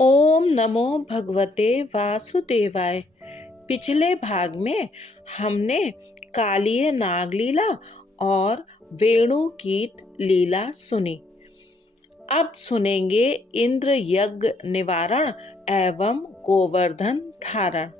ओम नमो भगवते वासुदेवाय। पिछले भाग में हमने कालीय नाग लीला और वेणु गीत लीला सुनी। अब सुनेंगे इंद्र यज्ञ निवारण एवं गोवर्धन धारण।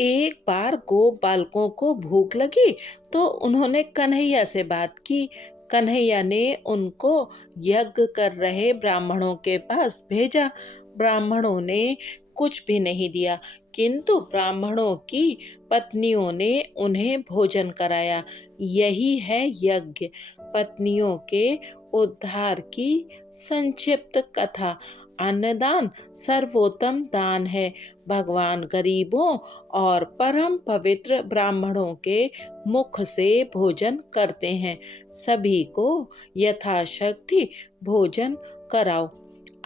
एक बार गो बालकों को भूख लगी तो उन्होंने कन्हैया से बात की। कन्हैया ने उनको यज्ञ कर रहे ब्राह्मणों के पास भेजा। ब्राह्मणों ने कुछ भी नहीं दिया, किंतु ब्राह्मणों की पत्नियों ने उन्हें भोजन कराया। यही है यज्ञ, पत्नियों के उद्धार की संक्षिप्त कथा। अन्नदान सर्वोत्तम दान है। भगवान गरीबों और परम पवित्र ब्राह्मणों के मुख से भोजन करते हैं। सभी को यथाशक्ति भोजन कराओ।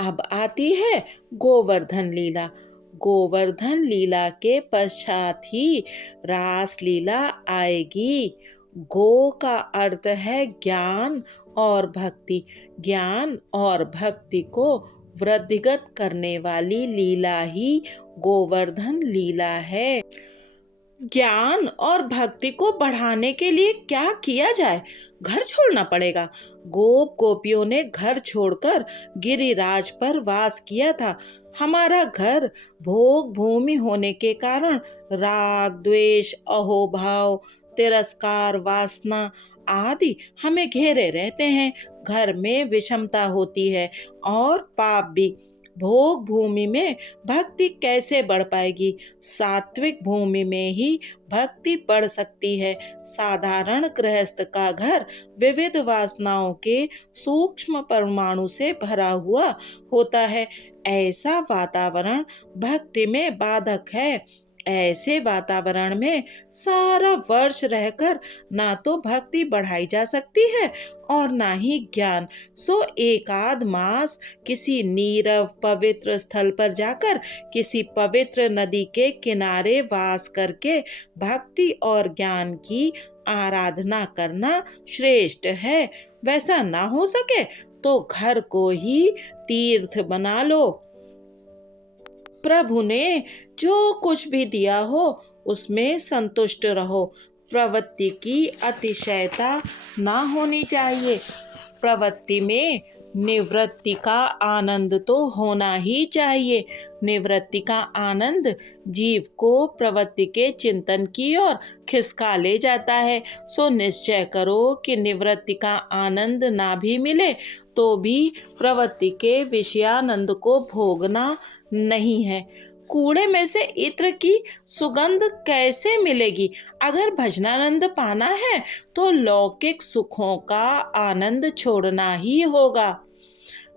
अब आती है गोवर्धन लीला। गोवर्धन लीला के पश्चात ही रास लीला आएगी। गो का अर्थ है ज्ञान और भक्ति। ज्ञान और भक्ति को वृद्धिगत करने वाली लीला ही गोवर्धन लीला है। ज्ञान और भक्ति को बढ़ाने के लिए क्या किया जाए? घर छोड़ना पड़ेगा। गोप गोपियों ने घर छोड़कर गिरिराज पर वास किया था। हमारा घर भोग भूमि होने के कारण राग, द्वेष, अहोभाव, तिरस्कार, वासना आदि हमें घेरे रहते हैं। घर में विषमता होती है और पाप भी। भोग भूमि में भक्ति कैसे बढ़ पाएगी? सात्विक भूमि में ही भक्ति बढ़ सकती है। साधारण गृहस्थ का घर विविध वासनाओं के सूक्ष्म परमाणु से भरा हुआ होता है। ऐसा वातावरण भक्ति में बाधक है। ऐसे वातावरण में सारा वर्ष रहकर ना तो भक्ति बढ़ाई जा सकती है और ना ही ज्ञान। सो एकाध मास किसी नीरव पवित्र स्थल पर जाकर किसी पवित्र नदी के किनारे वास करके भक्ति और ज्ञान की आराधना करना श्रेष्ठ है। वैसा ना हो सके तो घर को ही तीर्थ बना लो। प्रभु ने जो कुछ भी दिया हो उसमें संतुष्ट रहो। प्रवृत्ति की अतिशयता ना होनी चाहिए। प्रवृत्ति में निवृत्ति का आनंद तो होना ही चाहिए। निवृत्ति का आनंद जीव को प्रवृत्ति के चिंतन की ओर खिसका ले जाता है। सो निश्चय करो कि निवृत्ति का आनंद ना भी मिले तो भी प्रवृत्ति के विषयानंद को भोगना नहीं है। कूड़े में से इत्र की सुगंध कैसे मिलेगी? अगर भजनानंद पाना है तो लौकिक सुखों का आनंद छोड़ना ही होगा।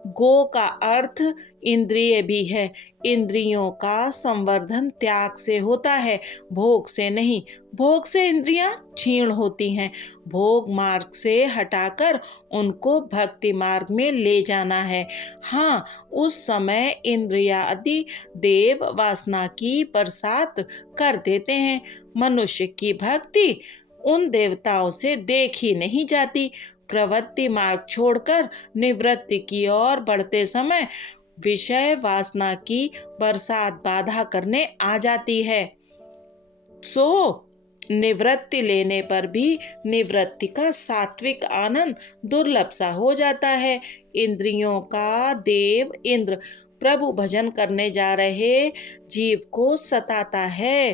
गो का अर्थ इंद्रिय भी है। इंद्रियों का संवर्धन त्याग से होता है, भोग से नहीं। भोग से इंद्रियां क्षीण होती हैं। भोग मार्ग से हटाकर उनको भक्ति मार्ग में ले जाना है। हाँ, उस समय इंद्रिया आदि देव वासना की बरसात कर देते हैं। मनुष्य की भक्ति उन देवताओं से देखी नहीं जाती। प्रवृत्ति मार्ग छोड़कर निवृत्ति की ओर बढ़ते समय विषय वासना की बरसात बाधा करने आ जाती है। सो निवृत्ति लेने पर भी निवृत्ति का सात्विक आनंद दुर्लभ सा हो जाता है। इंद्रियों का देव इंद्र प्रभु भजन करने जा रहे जीव को सताता है।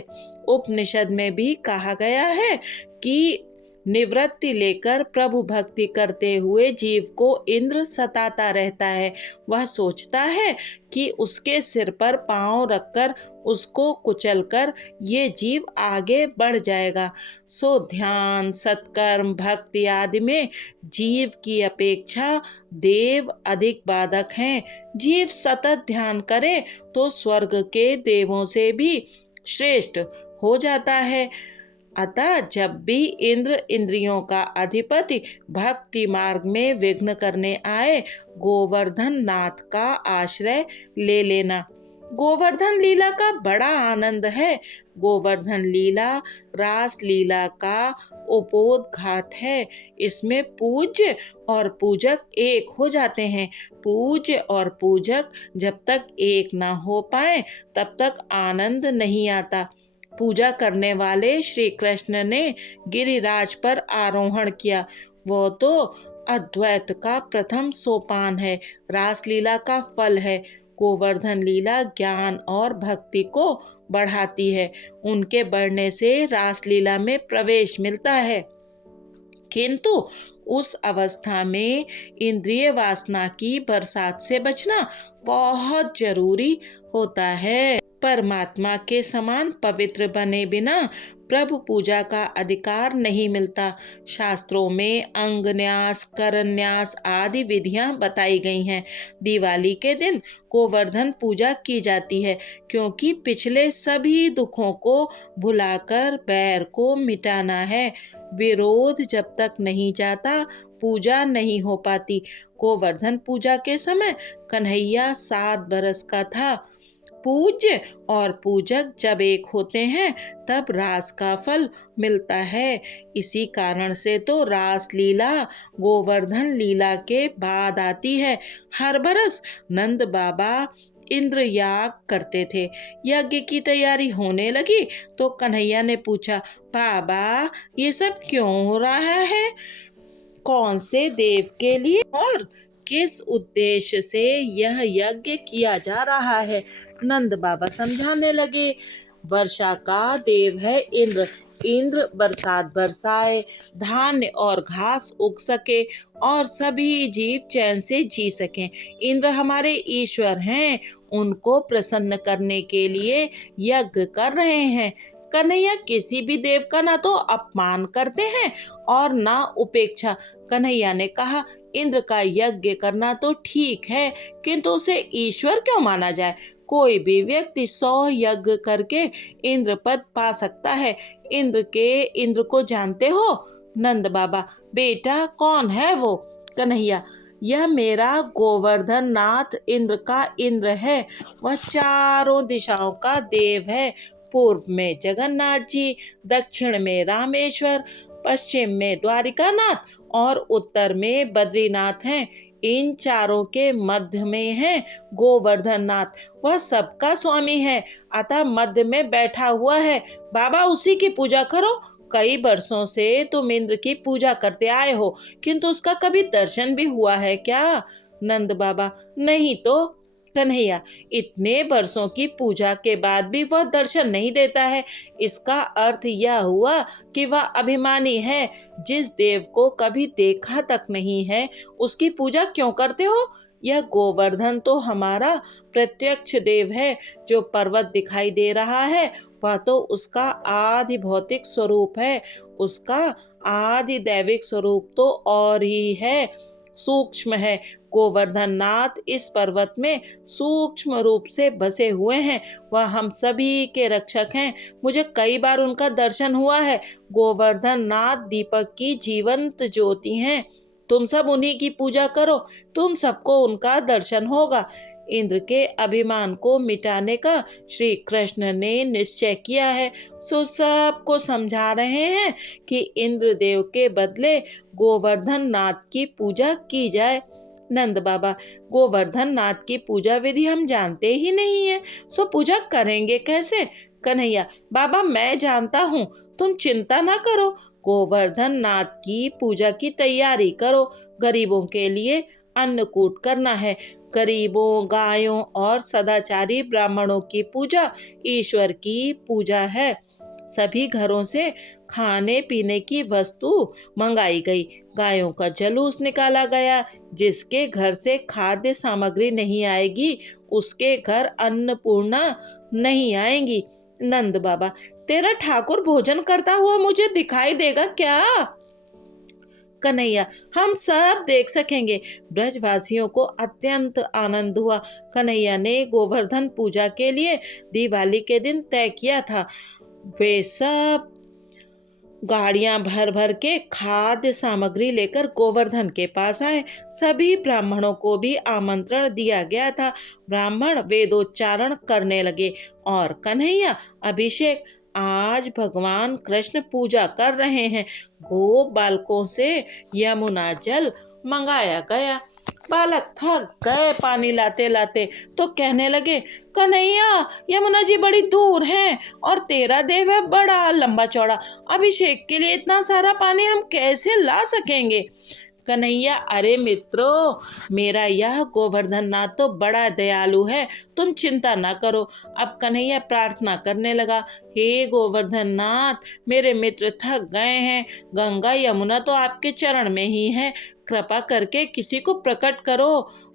उपनिषद में भी कहा गया है कि निवृत्ति लेकर प्रभु भक्ति करते हुए जीव को इंद्र सताता रहता है। वह सोचता है कि उसके सिर पर पांव रखकर उसको कुचलकर ये जीव आगे बढ़ जाएगा। सो ध्यान, सत्कर्म, भक्ति आदि में जीव की अपेक्षा देव अधिक बाधक हैं। जीव सतत ध्यान करे तो स्वर्ग के देवों से भी श्रेष्ठ हो जाता है। अतः जब भी इंद्र इंद्रियों का अधिपति भक्ति मार्ग में विघ्न करने आए, गोवर्धन नाथ का आश्रय ले लेना। गोवर्धन लीला का बड़ा आनंद है। गोवर्धन लीला रास लीला का उपोद्घात है। इसमें पूज्य और पूजक एक हो जाते हैं। पूज्य और पूजक जब तक एक ना हो पाए तब तक आनंद नहीं आता। पूजा करने वाले श्री कृष्ण ने गिरिराज पर आरोहण किया। वो तो अद्वैत का प्रथम सोपान है, रासलीला का फल है। गोवर्धन लीला ज्ञान और भक्ति को बढ़ाती है। उनके बढ़ने से रासलीला में प्रवेश मिलता है, किंतु उस अवस्था में इंद्रिय वासना की बरसात से बचना बहुत जरूरी होता है। परमात्मा के समान पवित्र बने बिना प्रभु पूजा का अधिकार नहीं मिलता। शास्त्रों में अंगन्यास, करन्यास आदि विधियां बताई गई हैं। दिवाली के दिन गोवर्धन पूजा की जाती है, क्योंकि पिछले सभी दुखों को भुलाकर बैर को मिटाना है। विरोध जब तक नहीं जाता पूजा नहीं हो पाती। गोवर्धन पूजा के समय कन्हैया 7 बरस का था। पूज्य और पूजक जब एक होते हैं तब रास का फल मिलता है। इसी कारण से तो रास लीला गोवर्धन लीला के बाद आती है। हर बरस नंद बाबा इंद्र याग करते थे। यज्ञ की तैयारी होने लगी तो कन्हैया ने पूछा, बाबा ये सब क्यों हो रहा है? कौन से देव के लिए और किस उद्देश्य से यह यज्ञ किया जा रहा है? नंद बाबा समझाने लगे, वर्षा का देव है इंद्र। इंद्र बरसात बरसाए, धान्य और घास उग सके और सभी जीव चैन से जी सकें। इंद्र हमारे ईश्वर हैं, उनको प्रसन्न करने के लिए यज्ञ कर रहे हैं। कन्हैया किसी भी देव का ना तो अपमान करते हैं और ना उपेक्षा। कन्हैया ने कहा, इंद्र का यज्ञ करना तो ठीक है, किंतु उसे ईश्वर क्यों माना जाए? कोई भी व्यक्ति 100 यज्ञ करके इंद्र पद पा सकता है। इंद्र को जानते हो? नंद बाबा, बेटा कौन है वो? कन्हैया, यह मेरा गोवर्धन नाथ इंद्र का इंद्र है। वह चारों दिशाओं का देव है। पूर्व में जगन्नाथ जी, दक्षिण में रामेश्वर, पश्चिम में द्वारिकानाथ और उत्तर में बद्रीनाथ हैं। इन चारों के मध्य में है गोवर्धन नाथ। वह सबका स्वामी है, अतः मध्य में बैठा हुआ है। बाबा उसी की पूजा करो। कई वर्षों से तुम इंद्र की पूजा करते आए हो, किंतु उसका कभी दर्शन भी हुआ है क्या? नंद बाबा, नहीं तो। कन्हैया, इतने वर्षों की पूजा के बाद भी वह दर्शन नहीं देता है। इसका अर्थ यह हुआ कि वह अभिमानी है। जिस देव को कभी देखा तक नहीं है उसकी पूजा क्यों करते हो? यह गोवर्धन तो हमारा प्रत्यक्ष देव है। जो पर्वत दिखाई दे रहा है वह तो उसका आदि भौतिक स्वरूप है। उसका आदि दैविक स्वरूप तो और ही है, सूक्ष्म है। गोवर्धन नाथ इस पर्वत में सूक्ष्म रूप से बसे हुए हैं। वह हम सभी के रक्षक हैं। मुझे कई बार उनका दर्शन हुआ है। गोवर्धन नाथ दीपक की जीवंत ज्योति हैं। तुम सब उन्हीं की पूजा करो, तुम सबको उनका दर्शन होगा। इंद्र के अभिमान को मिटाने का श्री कृष्ण ने निश्चय किया है, सो सबको समझा रहे हैं कि इंद्र देव के बदले गोवर्धन नाथ की पूजा की जाए। नंद बाबा, गोवर्धन नाथ की पूजा विधि हम जानते ही नहीं है, सो पूजा करेंगे कैसे? कन्हैया, बाबा मैं जानता हूँ, तुम चिंता ना करो। गोवर्धन नाथ की पूजा की तैयारी करो। गरीबों के लिए अन्नकूट करना है। गरीबों, गायों और सदाचारी ब्राह्मणों की पूजा ईश्वर की पूजा है। सभी घरों से खाने पीने की वस्तु मंगाई गई। गायों का जलूस निकाला गया। जिसके घर से खाद्य सामग्री नहीं आएगी उसके घर अन्नपूर्णा नहीं आएंगी। नंद बाबा, तेरा ठाकुर भोजन करता हुआ मुझे दिखाई देगा क्या? कन्हैया, हम सब देख सकेंगे। ब्रजवासियों को अत्यंत आनंद हुआ। कन्हैया ने गोवर्धन पूजा के लिए दिवाली के दिन तय किया था। वे सब गाड़ियां भर भर के खाद्य सामग्री लेकर गोवर्धन के पास आए। सभी ब्राह्मणों को भी आमंत्रण दिया गया था। ब्राह्मण वेदोच्चारण करने लगे और कन्हैया अभिषेक, आज भगवान कृष्ण पूजा कर रहे हैं। गोप बालकों से यमुना जल मंगाया गया। बालक थक गए पानी लाते लाते, तो कहने लगे, कन्हैया यमुना जी बड़ी दूर है और तेरा देह है बड़ा लंबा चौड़ा, अभिषेक के लिए इतना सारा पानी हम कैसे ला सकेंगे। कन्हैया, अरे मित्रों, मेरा यह गोवर्धन नाथ तो बड़ा दयालु है, तुम चिंता ना करो। अब कन्हैया प्रार्थना करने लगा, हे गोवर्धन नाथ, मेरे मित्र थक गए हैं, गंगा यमुना तो आपके चरण में ही है, कृपा करके किसी को प्रकट करो।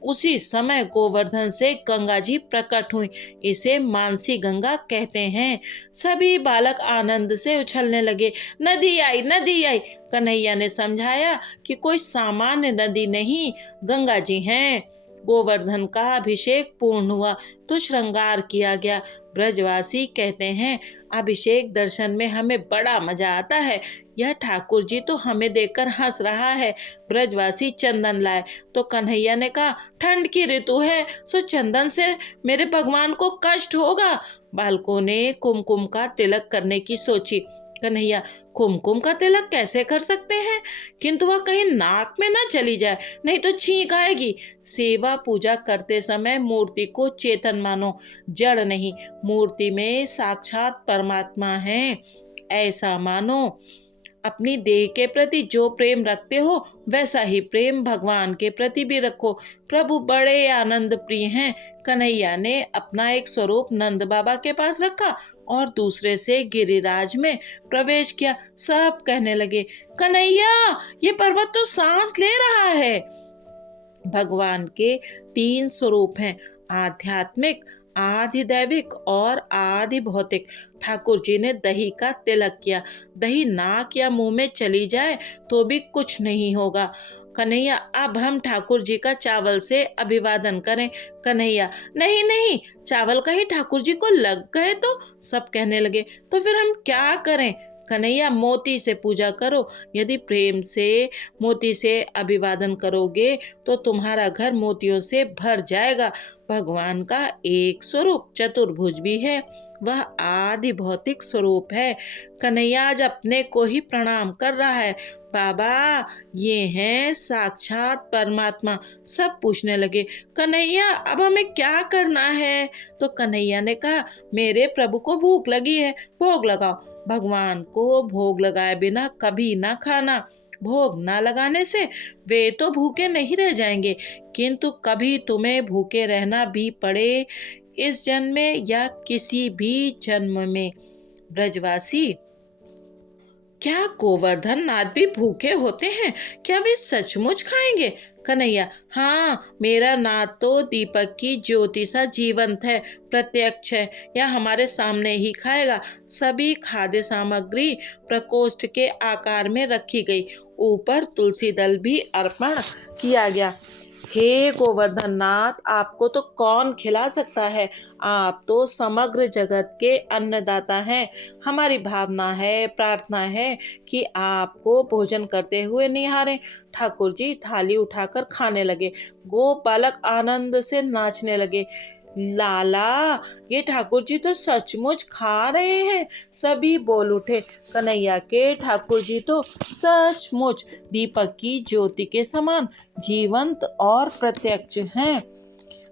उसी समय गोवर्धन से गंगा जी प्रकट हुई। इसे मानसी गंगा कहते हैं। सभी बालक आनंद से उछलने लगे। नदी आई, नदी आई। कन्हैया ने समझाया कि कोई सामान्य नदी नहीं, गंगा जी हैं। गोवर्धन का अभिषेक पूर्ण हुआ तो श्रृंगार किया गया। ब्रजवासी कहते हैं, अभिषेक दर्शन में हमें बड़ा मजा आता है। यह ठाकुर जी तो हमें देखकर हंस रहा है। ब्रजवासी चंदन लाए तो कन्हैया ने कहा, ठंड की ऋतु है, सो चंदन से मेरे भगवान को कष्ट होगा। बालकों ने कुमकुम का तिलक करने की सोची। कन्हैया, कुमकुम का तिलक कैसे कर सकते हैं, किंतु वह कहीं नाक में ना चली जाए, नहीं तो छींक आएगी। सेवा पूजा करते समय मूर्ति को चेतन मानो, जड़ नहीं। मूर्ति में साक्षात परमात्मा है, ऐसा मानो। अपनी देह के प्रति जो प्रेम रखते हो वैसा ही प्रेम भगवान के प्रति भी रखो। प्रभु बड़े आनंद प्रिय हैं। कन्हैया ने अपना एक स्वरूप नंद बाबा के पास रखा और दूसरे से गिरिराज में प्रवेश किया। सब कहने लगे, कन्हैया ये पर्वत तो सांस ले रहा है। भगवान के 3 स्वरूप हैं, आध्यात्मिक, आधिदैविक और आधि भौतिक। ठाकुर जी ने दही का तिलक किया। दही नाक या मुंह में चली जाए तो भी कुछ नहीं होगा। कन्हैया, अब हम ठाकुर जी का चावल से अभिवादन करें। कन्हैया, नहीं नहीं, चावल कहीं ठाकुर जी को लग गए तो। सब कहने लगे, तो फिर हम क्या करें। कन्हैया, मोती से पूजा करो। यदि प्रेम से मोती से अभिवादन करोगे तो तुम्हारा घर मोतियों से भर जाएगा। भगवान का एक स्वरूप चतुर्भुज भी है, वह आदि भौतिक स्वरूप है। कन्हैया आज अपने को ही प्रणाम कर रहा है। बाबा, ये हैं साक्षात परमात्मा। सब पूछने लगे, कन्हैया अब हमें क्या करना है। तो कन्हैया ने कहा, मेरे प्रभु को भूख लगी है, भोग लगाओ। भगवान को भोग लगाए बिना कभी ना खाना। भोग ना लगाने से वे तो भूखे नहीं रह जाएंगे, किंतु कभी तुम्हें भूखे रहना भी पड़े, इस जन्म में या किसी भी जन्म में। ब्रजवासी, क्या गोवर्धन नाथ भी भूखे होते हैं, क्या वे सचमुच खाएंगे। कन्हैया, हाँ, मेरा नाथ तो दीपक की ज्योति सा जीवंत है, प्रत्यक्ष है, यह हमारे सामने ही खाएगा। सभी खाद्य सामग्री प्रकोष्ठ के आकार में रखी गई। ऊपर तुलसी दल भी अर्पण किया गया। हे गोवर्धन नाथ, आपको तो कौन खिला सकता है, आप तो समग्र जगत के अन्नदाता हैं। हमारी भावना है, प्रार्थना है कि आपको भोजन करते हुए निहारें। ठाकुर जी थाली उठाकर खाने लगे। गोप बालक आनंद से नाचने लगे। लाला, ये ठाकुर जी तो सचमुच खा रहे हैं। सभी बोल उठे, कन्हैया के ठाकुर जी तो सचमुच दीपक की ज्योति के समान जीवंत और प्रत्यक्ष हैं।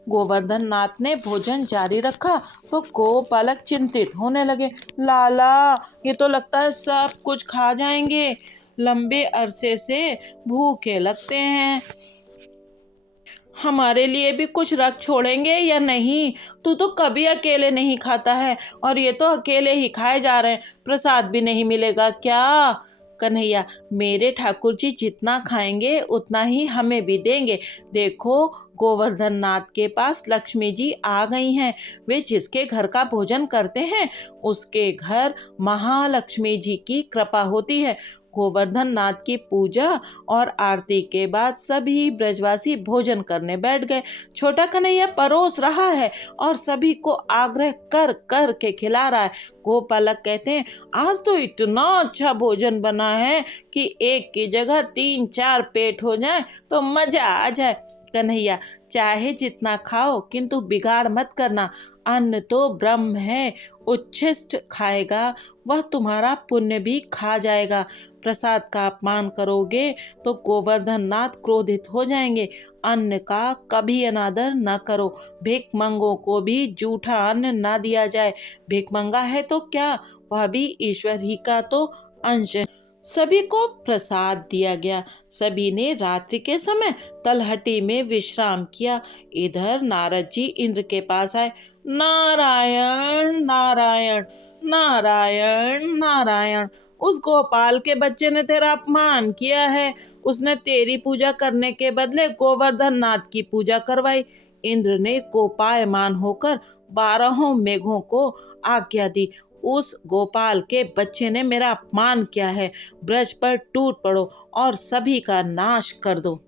गोवर्धन नाथ ने भोजन जारी रखा तो गोप बालक चिंतित होने लगे। लाला, ये तो लगता है सब कुछ खा जाएंगे, लंबे अरसे से भूखे लगते हैं, हमारे लिए भी कुछ रख छोड़ेंगे या नहीं। तू तो कभी अकेले नहीं खाता है और ये तो अकेले ही खाए जा रहे हैं, प्रसाद भी नहीं मिलेगा क्या। कन्हैया, मेरे ठाकुर जी जितना खाएंगे उतना ही हमें भी देंगे। देखो, गोवर्धन नाथ के पास लक्ष्मी जी आ गई हैं। वे जिसके घर का भोजन करते हैं उसके घर महालक्ष्मी जी की कृपा होती है। गोवर्धन नाथ की पूजा और आरती के बाद सभी ब्रजवासी भोजन करने बैठ गए। छोटा कन्हैया परोस रहा है और सभी को आग्रह कर कर के खिला रहा है। गोपालक कहते हैं, आज तो इतना अच्छा भोजन बना है कि एक की जगह 3-4 पेट हो जाए तो मजा आ जाए। कन्हैया, चाहे जितना खाओ किंतु बिगाड़ मत करना। अन्न तो ब्रह्म है, उच्छिष्ट खाएगा वह तुम्हारा पुण्य भी खा जाएगा। प्रसाद का अपमान करोगे तो गोवर्धन नाथ क्रोधित हो जाएंगे। अन्न का कभी अनादर न करो। भिखमंगों को भी जूठा अन्न न दिया जाए। भिखमंगा है तो क्या, वह भी ईश्वर ही का तो अंश है। सभी को प्रसाद दिया गया। सभी ने रात्रि के समय तलहटी में विश्राम किया। इधर नारद जी इंद्र के पास आए। नारायण नारायण नारायण नारायण, उस गोपाल के बच्चे ने तेरा अपमान किया है। उसने तेरी पूजा करने के बदले गोवर्धन नाथ की पूजा करवाई। इंद्र ने कोपायमान होकर 12 मेघों को आज्ञा दी, उस गोपाल के बच्चे ने मेरा अपमान किया है। ब्रज पर टूट पड़ो और सभी का नाश कर दो।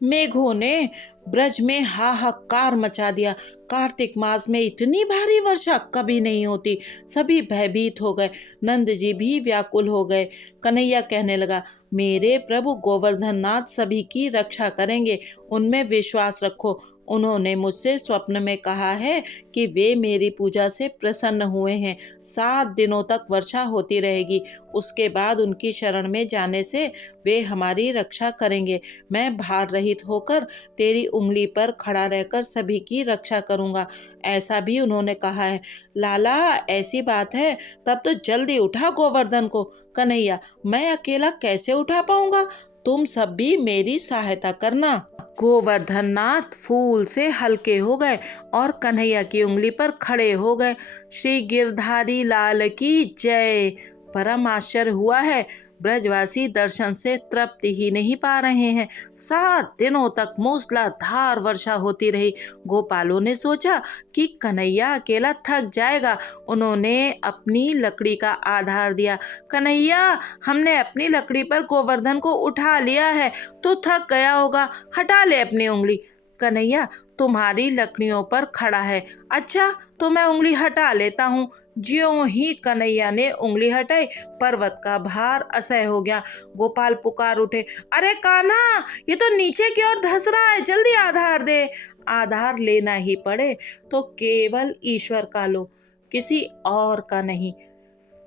मेघों ने ब्रज में हाहाकार मचा दिया। कार्तिक मास में इतनी भारी वर्षा कभी नहीं होती। सभी भयभीत हो गए। नंद जी भी व्याकुल हो गए। कन्हैया कहने लगा, मेरे प्रभु गोवर्धन नाथ सभी की रक्षा करेंगे, उनमें विश्वास रखो। उन्होंने मुझसे स्वप्न में कहा है कि वे मेरी पूजा से प्रसन्न हुए हैं। 7 दिनों तक वर्षा होती रहेगी, उसके बाद उनकी शरण में जाने से वे हमारी रक्षा करेंगे। मैं भार रहित होकर तेरी उंगली पर खड़ा रहकर सभी की रक्षा करूंगा, ऐसा भी उन्होंने कहा है। लाला, ऐसी बात है तब तो जल्दी उठा गोवर्धन को। कन्हैया, मैं अकेला कैसे उठा पाऊंगा, तुम सब भी मेरी सहायता करना। गोवर्धन नाथ फूल से हल्के हो गए और कन्हैया की उंगली पर खड़े हो गए। श्री गिरधारी लाल की जय। परम आश्चर्य हुआ है, ब्रजवासी दर्शन से तृप्ति ही नहीं पा रहे हैं। 7 दिनों तक मूसलाधार वर्षा होती रही। गोपालों ने सोचा कि कन्हैया अकेला थक जाएगा। उन्होंने अपनी लकड़ी का आधार दिया। कन्हैया, हमने अपनी लकड़ी पर गोवर्धन को उठा लिया है, तो थक गया होगा, हटा ले अपनी उंगली। कन्हैया, तुम्हारी लकड़ियों पर खड़ा है। अच्छा, तो मैं उंगली हटा लेता हूँ। ज्यों ही कन्हैया ने उंगली हटाई, पर्वत का भार असह्य हो गया। गोपाल पुकार उठे, अरे कान्हा, ये तो नीचे की ओर धंस रहा है, जल्दी आधार दे। आधार लेना ही पड़े तो केवल ईश्वर का लो, किसी और का नहीं।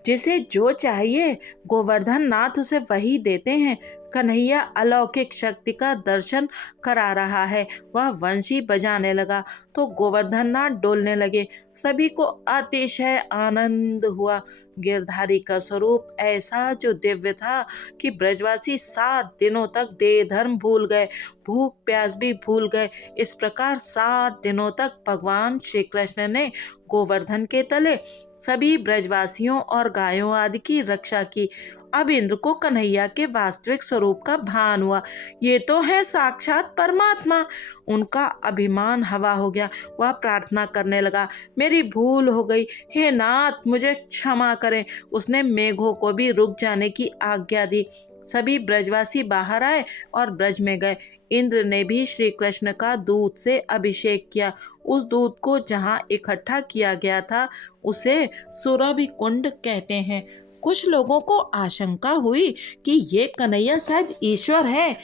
जिसे जो चाहिए गोवर्धन नाथ उसे वही देते हैं। कन्हैया अलौकिक शक्ति का दर्शन करा रहा है। वह वंशी बजाने लगा तो गोवर्धन नाथ डोलने लगे। सभी को अतिशय आनंद हुआ। गिरधारी का स्वरूप ऐसा जो दिव्य था कि ब्रजवासी 7 दिनों तक देह धर्म भूल गए, भूख प्यास भी भूल गए। इस प्रकार 7 दिनों तक भगवान श्री कृष्ण ने गोवर्धन के तले सभी ब्रजवासियों और गायों आदि की रक्षा की। अब इंद्र को कन्हैया के वास्तविक स्वरूप का भान हुआ। ये तो है साक्षात परमात्मा। उनका अभिमान हवा हो गया। वह प्रार्थना करने लगा, मेरी भूल हो गई, हे नाथ मुझे क्षमा करें। उसने मेघों को भी रुक जाने की आज्ञा दी। सभी ब्रजवासी बाहर आए और ब्रज में गए। इंद्र ने भी श्री कृष्ण का दूध से अभिषेक किया। उस दूध को जहाँ इकट्ठा किया गया था उसे सुरभि कुंड कहते हैं। कुछ लोगों को आशंका हुई कि ये कन्हैया शायद ईश्वर है।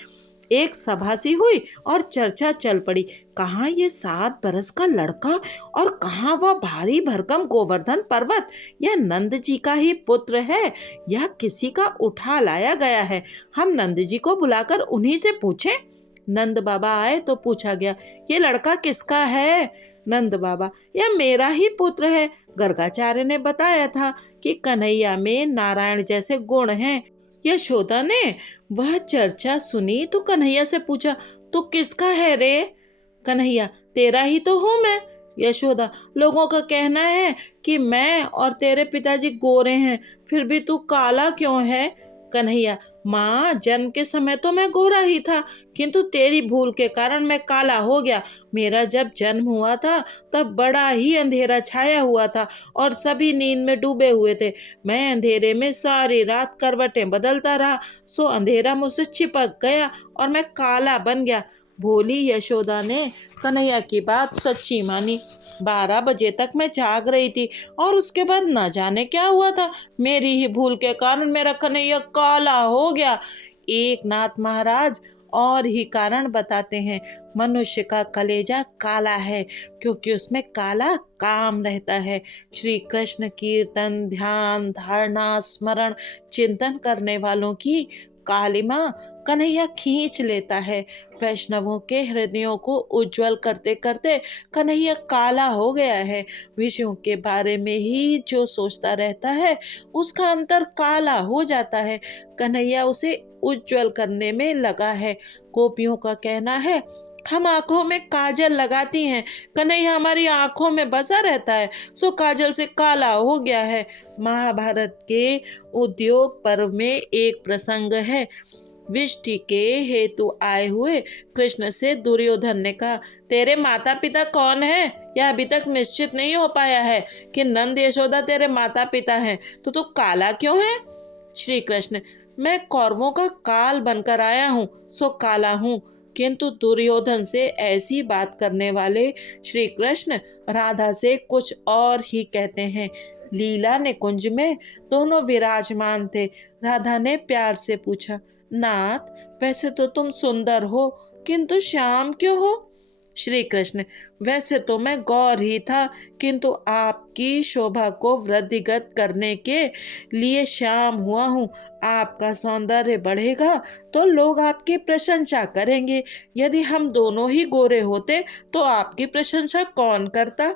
एक सभा सी हुई और चर्चा चल पड़ी। कहाँ ये 7 बरस का लड़का और कहाँ वह भारी भरकम गोवर्धन पर्वत, यह नंद जी का ही पुत्र है या किसी का उठा लाया गया है। हम नंद जी को बुलाकर उन्हीं से पूछें। नंद बाबा आए तो पूछा गया, ये लड़का किसका है? नंद बाबा, यह मेरा ही पुत्र है। गर्गाचार्य ने बताया था कि कन्हैया में नारायण जैसे गुण हैं। यशोदा ने वह चर्चा सुनी तो कन्हैया से पूछा, तो किसका है रे? कन्हैया, तेरा ही तो हूँ मैं। यशोदा, लोगों का कहना है कि मैं और तेरे पिताजी गोरे हैं, फिर भी तू काला क्यों है? कन्हैया, माँ, जन्म के समय तो मैं गोरा ही था, किंतु तेरी भूल के कारण मैं काला हो गया। मेरा जब जन्म हुआ था तब बड़ा ही अंधेरा छाया हुआ था और सभी नींद में डूबे हुए थे। मैं अंधेरे में सारी रात करवटें बदलता रहा, सो अंधेरा मुझसे चिपक गया और मैं काला बन गया। भोली यशोदा ने कन्हैया की बात सच्ची मानी। 12 बजे तक मैं जाग रही थी और उसके बाद न जाने क्या हुआ था। मेरी ही भूल के कारण मेरा कन्हैया काला हो गया। एक नाथ महाराज और ही कारण बताते हैं। मनुष्य का कलेजा काला है क्योंकि उसमें काला काम रहता है। श्री कृष्ण कीर्तन, ध्यान, धारणा, स्मरण, चिंतन करने वालों की कालिमा कन्हैया खींच लेता है। वैष्णवों के हृदयों को उज्जवल करते करते कन्हैया काला हो गया है। विषयों के बारे में ही जो सोचता रहता है उसका अंतर काला हो जाता है। कन्हैया उसे उज्जवल करने में लगा है। गोपियों का कहना है, हम आंखों में काजल लगाती हैं, कन्हैया हमारी आंखों में बसा रहता है, सो काजल से काला हो गया है। महाभारत के उद्योग पर्व में एक प्रसंग है। विष्टि के हेतु आए हुए कृष्ण से दुर्योधन ने कहा, तेरे माता पिता कौन है? यह अभी तक निश्चित नहीं हो पाया है कि नंद यशोदा तेरे माता पिता हैं, तो तू काला क्यों है? श्री कृष्ण, मैं कौरवों का काल बनकर आया हूँ, सो काला हूँ। किंतु दुर्योधन से ऐसी बात करने वाले श्री कृष्ण राधा से कुछ और ही कहते हैं। लीला ने कुंज में दोनों विराजमान थे। राधा ने प्यार से पूछा, नाथ, वैसे तो तुम सुंदर हो, किंतु श्याम क्यों हो? श्री कृष्ण, वैसे तो मैं गौर ही था, किंतु आपकी शोभा को वृद्धिगत करने के लिए श्याम हुआ हूँ। आपका सौंदर्य बढ़ेगा तो लोग आपकी प्रशंसा करेंगे। यदि हम दोनों ही गोरे होते तो आपकी प्रशंसा कौन करता?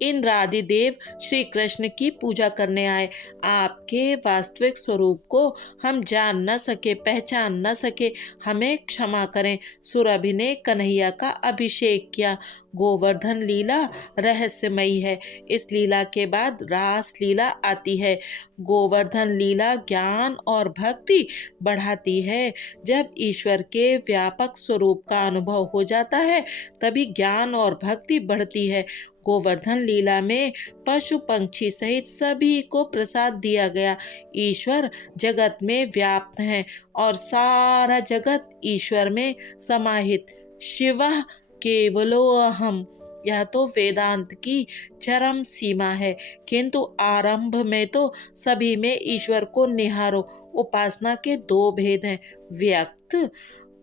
इंद्र आदि देव श्री कृष्ण की पूजा करने आए। आपके वास्तविक स्वरूप को हम जान न सके, पहचान न सके, हमें क्षमा करें। सुरभि ने कन्हैया का अभिषेक किया। गोवर्धन लीला रहस्यमयी है। इस लीला के बाद रास लीला आती है। गोवर्धन लीला ज्ञान और भक्ति बढ़ाती है। जब ईश्वर के व्यापक स्वरूप का अनुभव हो जाता है तभी ज्ञान और भक्ति बढ़ती है। गोवर्धन लीला में पशु पक्षी सहित सभी को प्रसाद दिया गया। ईश्वर जगत में व्याप्त हैं और सारा जगत ईश्वर में समाहित। शिवः केवलो अहम, यह तो वेदांत की चरम सीमा है। किंतु आरंभ में तो सभी में ईश्वर को निहारो। उपासना के दो भेद हैं, व्यक्त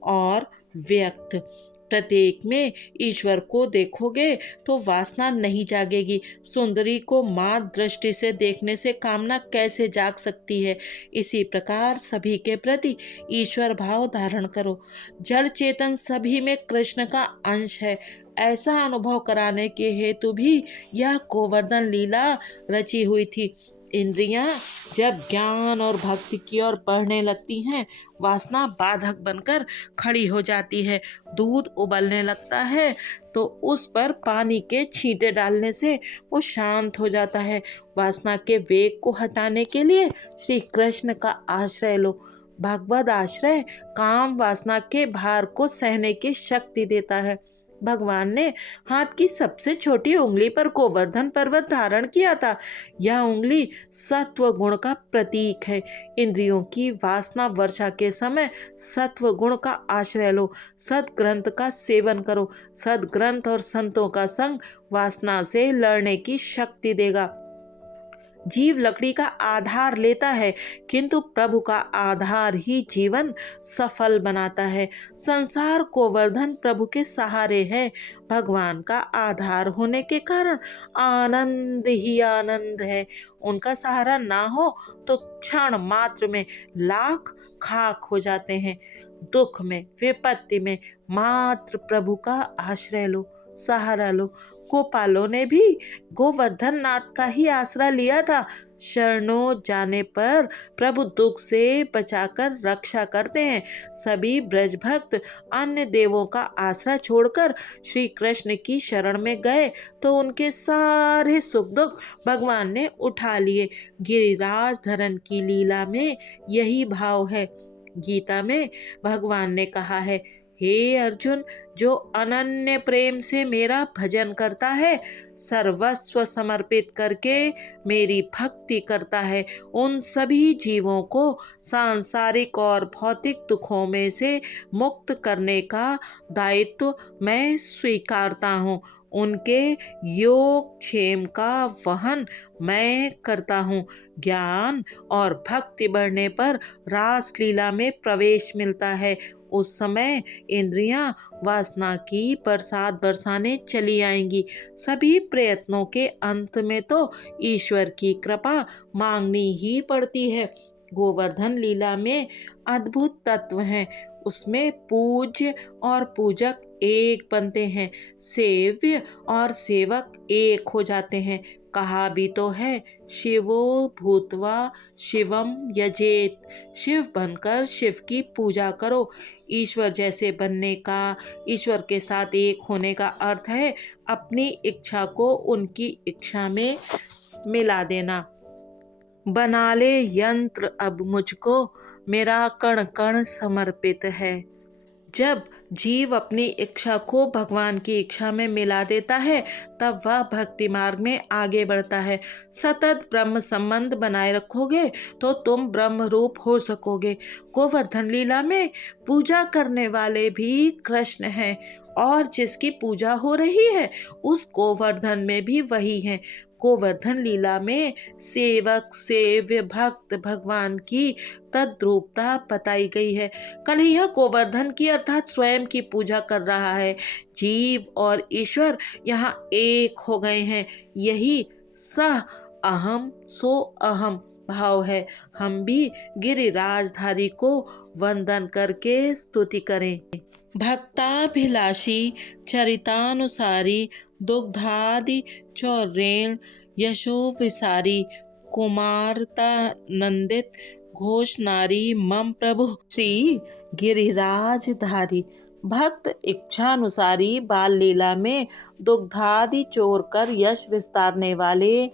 और व्यक्त। प्रत्येक में ईश्वर को देखोगे तो वासना नहीं जागेगी। सुंदरी को मां दृष्टि से देखने से कामना कैसे जाग सकती है? इसी प्रकार सभी के प्रति ईश्वर भाव धारण करो। जड़ चेतन सभी में कृष्ण का अंश है, ऐसा अनुभव कराने के हेतु भी यह गोवर्धन लीला रची हुई थी। इंद्रियां जब ज्ञान और भक्ति की ओर बढ़ने लगती हैं, वासना बाधक बनकर खड़ी हो जाती है। दूध उबलने लगता है तो उस पर पानी के छींटे डालने से वो शांत हो जाता है। वासना के वेग को हटाने के लिए श्री कृष्ण का आश्रय लो। भगवद आश्रय काम वासना के भार को सहने की शक्ति देता है। भगवान ने हाथ की सबसे छोटी उंगली पर गोवर्धन पर्वत धारण किया था। यह उंगली सत्व गुण का प्रतीक है। इंद्रियों की वासना वर्षा के समय सत्व गुण का आश्रय लो। सद्ग्रंथ का सेवन करो। सद्ग्रंथ और संतों का संग वासना से लड़ने की शक्ति देगा। जीव लकड़ी का आधार लेता है, किंतु प्रभु का आधार ही जीवन सफल बनाता है। संसार गोवर्धन प्रभु के सहारे है। भगवान का आधार होने के कारण आनंद ही आनंद है। उनका सहारा ना हो तो क्षण मात्र में लाख खाक हो जाते हैं। दुख में, विपत्ति में मात्र प्रभु का आश्रय लो। सहारा लो। गोपालों ने भी गोवर्धन नाथ का ही आसरा लिया था। शरणों जाने पर प्रभु दुख से बचाकर रक्षा करते हैं। सभी ब्रज भक्त अन्य देवों का आसरा छोड़कर श्री कृष्ण की शरण में गए तो उनके सारे सुख दुख भगवान ने उठा लिए। गिरिराज धरन की लीला में यही भाव है। गीता में भगवान ने कहा है, हे अर्जुन, जो अनन्य प्रेम से मेरा भजन करता है, सर्वस्व समर्पित करके मेरी भक्ति करता है, उन सभी जीवों को सांसारिक और भौतिक दुखों में से मुक्त करने का दायित्व मैं स्वीकारता हूँ। उनके योग क्षेम का वहन मैं करता हूँ। ज्ञान और भक्ति बढ़ने पर रास लीला में प्रवेश मिलता है। उस समय इंद्रियां वासना की बरसात बरसाने चली आएंगी। सभी प्रयत्नों के अंत में तो ईश्वर की कृपा मांगनी ही पड़ती है। गोवर्धन लीला में अद्भुत तत्व हैं। उसमें पूज्य और पूजक एक बनते हैं, सेव्य और सेवक एक हो जाते हैं। कहा भी तो है, शिवो भूत्वा शिवम यजेत, शिव बनकर शिव की पूजा करो। ईश्वर जैसे बनने का, ईश्वर के साथ एक होने का अर्थ है अपनी इच्छा को उनकी इच्छा में मिला देना। बना ले यंत्र अब मुझको, मेरा कण कण समर्पित है। जब जीव अपनी इच्छा को भगवान की इच्छा में मिला देता है तब वह भक्ति मार्ग में आगे बढ़ता है। सतत ब्रह्म संबंध बनाए रखोगे तो तुम ब्रह्म रूप हो सकोगे। गोवर्धन लीला में पूजा करने वाले भी कृष्ण हैं और जिसकी पूजा हो रही है उस गोवर्धन में भी वही है। गोवर्धन लीला में सेवक सेव्य भक्त भगवान की तद्रूपता बताई गई है। कन्हैया गोवर्धन की अर्थात स्वयं की पूजा कर रहा है। जीव और ईश्वर यहाँ एक हो गए हैं। यही सह अहम सो अहम भाव है। हम भी गिरिराजधारी को वंदन करके स्तुति करें। भक्ताभिलाषी चरितानुसारी दुग्धादि चौरेण यशो विसारी कुमारता नंदित घोष नारी मम प्रभु श्री गिरिराजधारी। भक्त इच्छानुसारी बाल लीला में दुग्धादि चोर कर यश विस्तारने वाले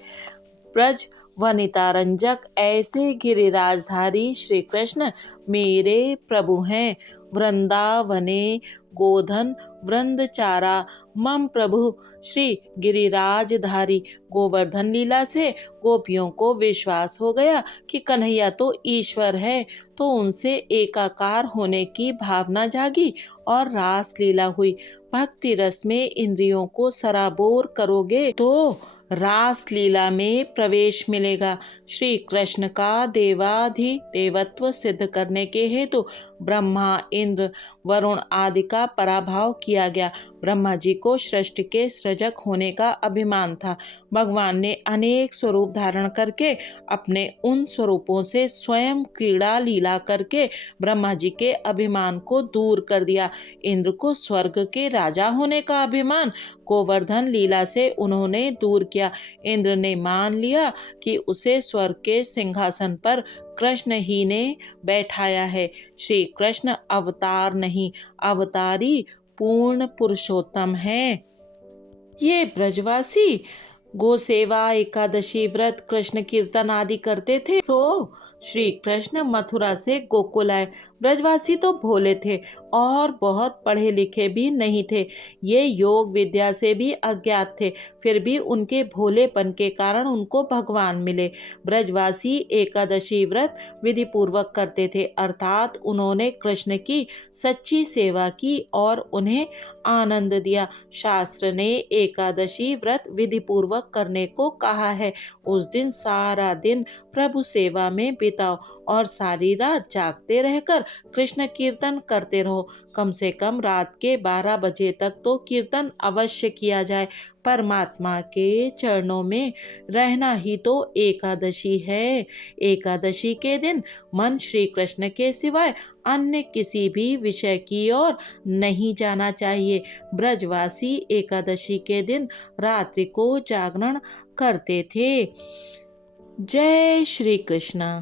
ब्रज वनिता रंजक ऐसे गिरिराजधारी श्री कृष्ण मेरे प्रभु हैं। वृंदावने गोधन वृंदचारा मम प्रभु श्री गिरिराजधारी। गोवर्धन लीला से गोपियों को विश्वास हो गया कि कन्हैया तो ईश्वर है, तो उनसे एकाकार होने की भावना जागी और रास लीला हुई। भक्ति रस में इंद्रियों को सराबोर करोगे तो रास लीला में प्रवेश मिलेगा। श्री कृष्ण का देवाधिदेवत्व सिद्ध करने के हेतु ब्रह्मा इंद्र वरुण आदि का पराभव किया गया। ब्रह्मा जी को सृष्टि के सृजक होने का अभिमान था। भगवान ने अनेक स्वरूप धारण करके अपने उन स्वरूपों से स्वयं क्रीड़ा लीला करके ब्रह्मा जी के अभिमान को दूर कर दिया। इंद्र को स्वर्ग के राजा होने का अभिमान गोवर्धन लीला से उन्होंने दूर किया। इंद्र ने मान लिया कि उसे स्वर्ग के सिंहासन पर कृष्ण ही ने बैठाया है। श्री कृष्ण अवतार नहीं, अवतारी पूर्ण पुरुषोत्तम है। ये ब्रजवासी गोसेवा एकादशी व्रत कृष्ण कीर्तन आदि करते थे, सो श्री कृष्ण मथुरा से गोकुल आए। ब्रजवासी तो भोले थे और बहुत पढ़े लिखे भी नहीं थे। ये योग विद्या से भी अज्ञात थे, फिर भी उनके भोलेपन के कारण उनको भगवान मिले। ब्रजवासी एकादशी व्रत विधि पूर्वक करते थे, अर्थात उन्होंने कृष्ण की सच्ची सेवा की और उन्हें आनंद दिया। शास्त्र ने एकादशी व्रत विधि पूर्वक करने को कहा है। उस दिन सारा दिन प्रभु सेवा में बिताओ। और सारी रात जागते रहकर कृष्ण कीर्तन करते रहो। कम से कम रात के 12 बजे तक तो कीर्तन अवश्य किया जाए। परमात्मा के चरणों में रहना ही तो एकादशी है। एकादशी के दिन मन श्री कृष्ण के सिवाय अन्य किसी भी विषय की ओर नहीं जाना चाहिए। ब्रजवासी एकादशी के दिन रात्रि को जागरण करते थे। जय श्री कृष्ण।